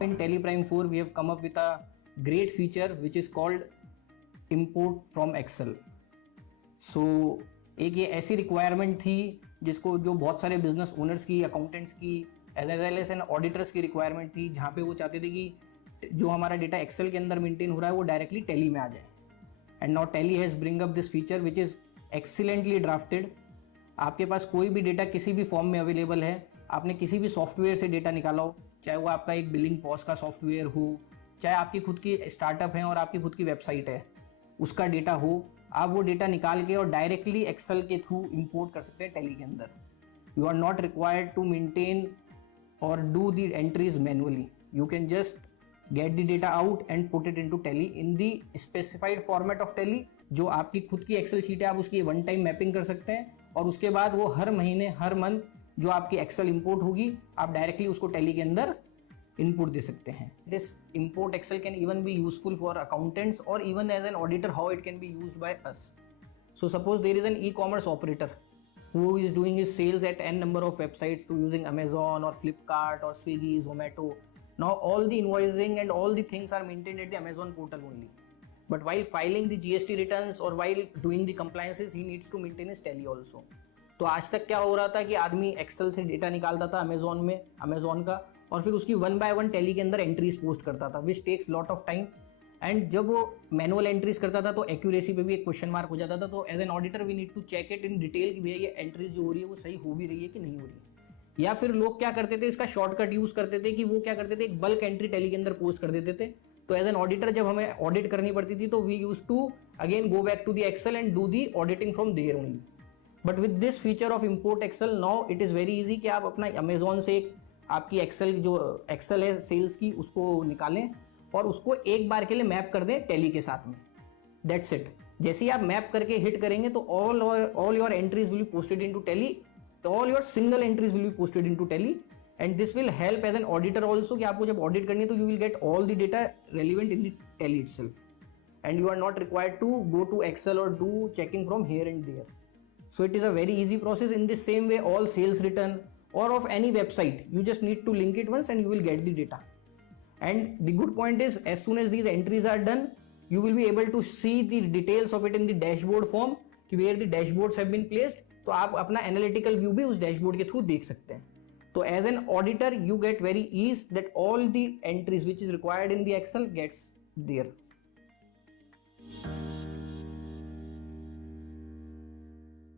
In Teleprime 4, we have come up with a great feature which is called import from Excel. So एक ये ऐसी requirement थी जिसको जो बहुत सारे बिजनेस ओनर्स की, अकाउंटेंट्स की, as well as an auditors की रिक्वायरमेंट थी, जहाँ पे वो चाहते थे कि जो हमारा डेटा एक्सेल के अंदर मेंटेन हो रहा है वो डायरेक्टली टैली में आ जाए. And now tally has bring up this feature which is excellently drafted. आपके पास कोई भी डेटा किसी भी फॉर्म में अवेलेबल है, आपने किसी भी सॉफ्टवेयर से डेटा निकाला हो, चाहे वो आपका एक बिलिंग पॉज का सॉफ्टवेयर हो, चाहे आपकी खुद की स्टार्टअप है और आपकी खुद की वेबसाइट है, उसका डेटा हो, आप वो डेटा निकाल के और डायरेक्टली एक्सेल के थ्रू इंपोर्ट कर सकते हैं टैली के अंदर. You are not required to maintain और do the entries manually. You can just get the data out and put it into tally in the specified format of tally. जो आपकी खुद की एक्सेल शीट है, आप उसकी वन टाइम मैपिंग कर सकते हैं और उसके बाद वो हर महीने, हर मंथ जो आपकी एक्सेल इंपोर्ट होगी, आप डायरेक्टली उसको टैली के अंदर इनपुट दे सकते हैं. This import Excel can even be useful for accountants or even as an auditor, how it can be used by us. So suppose there is an e-commerce operator who is doing his sales at n number of websites through using Amazon or Flipkart or Swiggy, Zomato. Now all the invoicing and all the things are maintained at the Amazon portal only. But while filing the GST returns or while doing the compliances, he needs to maintain his tally also. तो आज तक क्या हो रहा था कि आदमी Excel से डेटा निकालता था अमेजोन का, और फिर उसकी 1 by 1 टैली के अंदर एंट्रीज पोस्ट करता था, which takes lot of time. And जब वो मैनुअल एंट्रीज करता था तो एक्यूरेसी पे भी एक क्वेश्चन मार्क हो जाता था. तो as an auditor we need to check it in detail कि भैया ये एंट्रीज जो हो रही है वो सही हो भी रही है कि नहीं हो रही है. या फिर लोग क्या करते थे, इसका शॉर्टकट यूज करते थे कि वो क्या करते थे, एक बल्क एंट्री टैली के अंदर पोस्ट कर देते थे. तो एज एन ऑडिटर जब हमें ऑडिट करनी पड़ती थी तो we use to again go back to the Excel and do the auditing from there only. But with this feature of import Excel now it is very easy कि आप अपना Amazon से एक आपकी एक्सेल जो एक्सेल है sales की उसको निकालें और उसको एक बार के लिए मैप कर दें टैली के साथ में. That's it. जैसे ही आप मैप करके हिट करेंगे तो all your entries will be posted into Tally, all your single entries will be posted into Tally. And this will help as an auditor also कि आपको जब ऑडिट करनी है तो you will get all the data relevant in the Tally itself and you are not required to go to Excel और do checking from here and there. So it is a very easy process. In the same way, all sales return or of any website, you just need to link it once and you will get the data. And the good point is, as soon as these entries are done, you will be able to see the details of it in the dashboard form, where the dashboards have been placed. तो आप अपना analytical view भी उस dashboard के through देख सकते हैं. तो as an auditor, you get very ease that all the entries which is required in the Excel gets there.